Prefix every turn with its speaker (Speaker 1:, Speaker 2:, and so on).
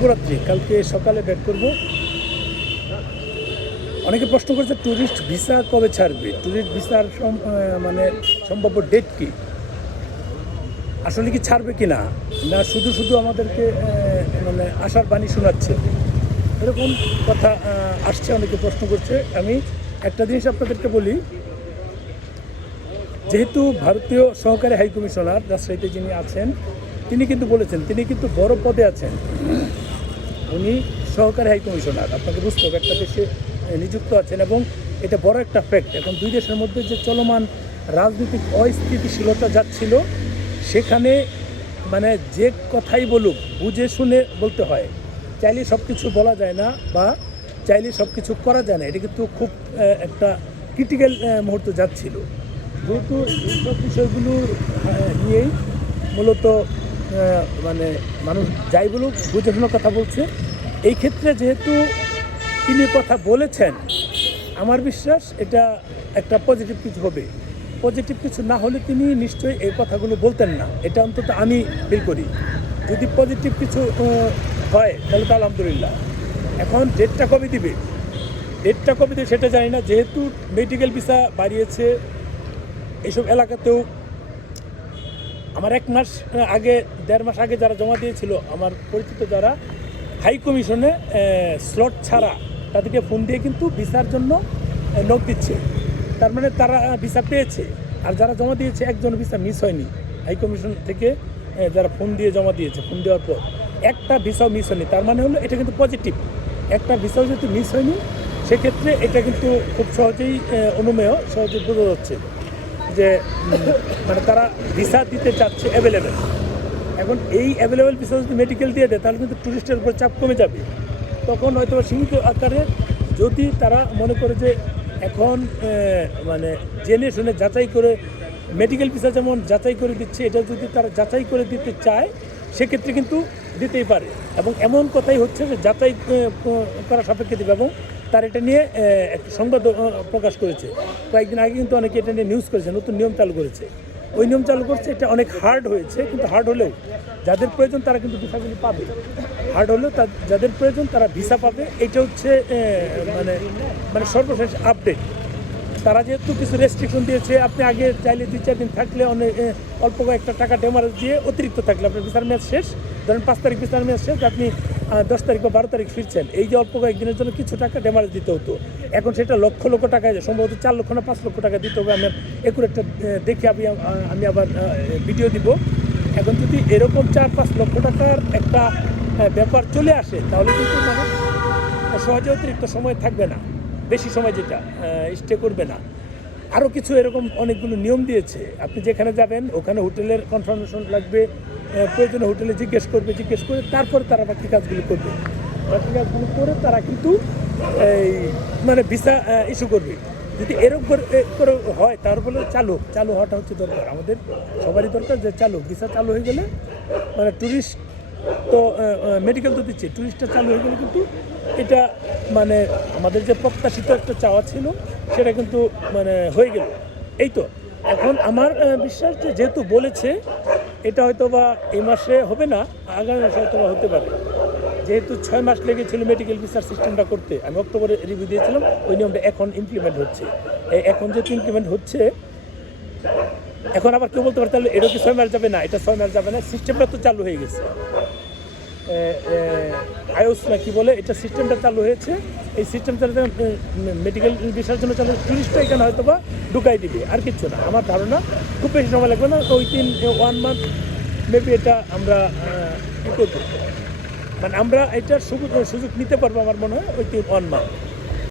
Speaker 1: শুভরাত্রি। কালকে সকালে ব্যাক করব। অনেকে প্রশ্ন করছে ট্যুরিস্ট ভিসা কবে ছাড়বে? ট্যুরিস্ট ভিসার মানে সম্ভাব্য ডেট কি? আসলে কি ছাড়বে কি না না শুধু শুধু আমাদেরকে মানে আশার বাণী শোনাচ্ছে। এরকম কথা আসছে, অনেকে প্রশ্ন করছে। আমি একটা জিনিস আপনাদেরকে বলি, যেহেতু ভারতীয় সহকারী হাই কমিশনার, রাজশাহীতে যিনি আছেন, তিনি কিন্তু বলেছেন, তিনি কিন্তু বড় পদে আছেন। উনি সহকারী হাই কমিশনার। আপনাকে বুঝতে হবে, একটা দেশে নিযুক্ত আছেন এবং এটা বড় একটা ফ্যাক্ট এখন দুই দেশের মধ্যে যে চলমান রাজনৈতিক অস্থিতিশীলতা যাচ্ছিল, সেখানে মানে যে কথাই বলুক, বুঝে শুনে বলতে হয়। চাইলে সব কিছু বলা যায় না বা চাইলে সব কিছু করা যায় না। এটা কিন্তু খুব একটা ক্রিটিক্যাল মুহূর্ত যাচ্ছিল। যেহেতু এইসব বিষয়গুলো নিয়েই মূলত মানে মানুষ যাই বলুক, বুঝে শুনে কথা বলছে। এই ক্ষেত্রে যেহেতু তিনি কথা বলেছেন, আমার বিশ্বাস এটা একটা পজিটিভ কিছু হবে। পজিটিভ কিছু না হলে তিনি নিশ্চয়ই এই কথাগুলো বলতেন না। এটা অন্তত আমি ফিল করি। যদি পজিটিভ কিছু হয়, তাহলে তো আলহামদুলিল্লাহ। এখন ডেটটা কবে দিবে? ডেটটা কবে দিবে সেটা জানি না। যেহেতু মেডিকেল ভিসা বাড়িয়েছে এইসব এলাকাতেও আমার এক মাস আগে, দেড় মাস আগে যারা জমা দিয়েছিল, আমার পরিচিত যারা, হাই কমিশনে স্লট ছাড়া তাদেরকে ফোন দিয়ে কিন্তু ভিসার জন্য নোট দিচ্ছে। তার মানে তারা ভিসা পেয়েছে। আর যারা জমা দিয়েছে, একজন ভিসা মিস হয়নি। হাই কমিশন থেকে যারা ফোন দিয়ে জমা দিয়েছে ফোন দেওয়ার পর। একটা ভিসাও মিস হয়নি। তার মানে হলো, এটা কিন্তু পজিটিভ একটা ভিসাও যেহেতু মিস হয়নি, সেক্ষেত্রে এটা কিন্তু খুব সহজেই অনুমেয় সহজে বোঝা যাচ্ছে। যে মানে তারা ভিসা দিতে চাচ্ছে অ্যাভেলেবেল এখন এই অ্যাভেলেবেল ভিসা যদি মেডিকেল দিয়ে দেয়, তাহলে কিন্তু টুরিস্টের উপর চাপ কমে যাবে। তখন হয়তো সীমিত আকারে যদি তারা মনে করে যে, এখন মানে জেনে শুনে যাচাই করে মেডিকেল ভিসা যেমন যাচাই করে দিচ্ছে, এটা যদি তারা যাচাই করে দিতে চায়, সেক্ষেত্রে কিন্তু দিতেই পারে। এবং এমন কথাই হচ্ছে যে যাচাই করা সাপেক্ষে দেবে এবং তার এটা নিয়ে একটা সংবাদ প্রকাশ করেছে। কয়েকদিন আগে কিন্তু অনেকে এটা নিয়ে নিউজ করেছে, নতুন নিয়ম চালু করেছে। ওই নিয়ম চালু করছে, এটা অনেক হার্ড হয়েছে, কিন্তু হার্ড হলেও যাদের প্রয়োজন তারা কিন্তু ভিসাগুলি পাবে। হার্ড হলেও যাদের প্রয়োজন তারা ভিসা পাবে। এটা হচ্ছে মানে মানে সর্বশেষ আপডেট তারা যেহেতু কিছু রেস্ট্রিকশন দিয়েছে, আপনি আগে চাইলে দুই চার দিন থাকলে অনেক অল্প কয়েকটা টাকা ডেমারেজ দিয়ে অতিরিক্ত থাকলে আপনার বিচার মেয়াদ শেষ। ধরেন পাঁচ তারিখ বিচার মেয়াদ শেষ, আপনি দশ তারিখ বা বারো তারিখ ফিরছেন। এই যে অল্প কয়েকদিনের জন্য কিছু টাকা ডেমারেজ দিতে হতো। এখন সেটা লক্ষ লক্ষ টাকা সম্ভবত চার লক্ষ না পাঁচ লক্ষ টাকা দিতে হবে। আমার একুরেটটা দেখে আমি আমি আবার ভিডিও দিব। এখন যদি এরকম চার পাঁচ লক্ষ টাকার একটা ব্যাপার চলে আসে, তাহলে কিন্তু মানুষ সহজে অতিরিক্ত সময় থাকবে না। বেশি সময় যেটা স্টে করবে না। আরও কিছু এরকম অনেকগুলো নিয়ম দিয়েছে। আপনি যেখানে যাবেন, ওখানে হোটেলের কনফার্মেশন লাগবে প্রয়োজনে হোটেলে জিজ্ঞেস করবে, জিজ্ঞেস করে তারপর তারা বাকি কাজগুলো করবে। বাকি কাজগুলো করে তারা কিন্তু এই মানে ভিসা ইস্যু করবে। যদি এরকম করে হয় তারপরে চালু। চালু হওয়াটা হচ্ছে দরকার। আমাদের সবারই দরকার যে চালু। ভিসা চালু হয়ে গেলে মানে ট্যুরিস্ট তো মেডিকেল তো দিচ্ছে। ট্যুরিস্টটা চালু হয়ে গেলে কিন্তু এটা মানে আমাদের যে প্রত্যাশিত একটা চাওয়া ছিল, সেটা কিন্তু মানে হয়ে গেল। এই তো, এখন আমার বিশ্বাস যে যেহেতু বলেছে, এটা হয়তো বা এই মাসে হবে না, আগামী মাসে হয়তো বা হতে পারে। যেহেতু ছয় মাস লেগেছিল মেডিকেল ভিসার সিস্টেমটা করতে, আমি অক্টোবরে রিভিউ দিয়েছিলাম, ওই নিয়মটা এখন ইমপ্লিমেন্ট হচ্ছে। এখন যেহেতু ইমপ্লিমেন্ট হচ্ছে এখন আবার কেউ বলতে পারে, তাহলে এটা কি ছয় মাস যাবে না? এটা ছয় মাস যাবে না, সিস্টেমটা তো চালু হয়ে গেছে। আয়ুষ না কি বলে, এটা সিস্টেমটা চালু হয়েছে। এই সিস্টেমটা মেডিকেল বিষয়ের জন্য চালু টুরিস্টটা এখানে হয়তো বা ঢুকাই দিবে, আর কিচ্ছু না। আমার ধারণা খুব বেশি সময় লাগবে না ওই তিন ওয়ান মান্থ মেবি এটা আমরা ই করব। মানে আমরা এটার সুযোগ সুযোগ নিতে পারব, আমার মনে হয়, ওই তিন ওয়ান মান্থ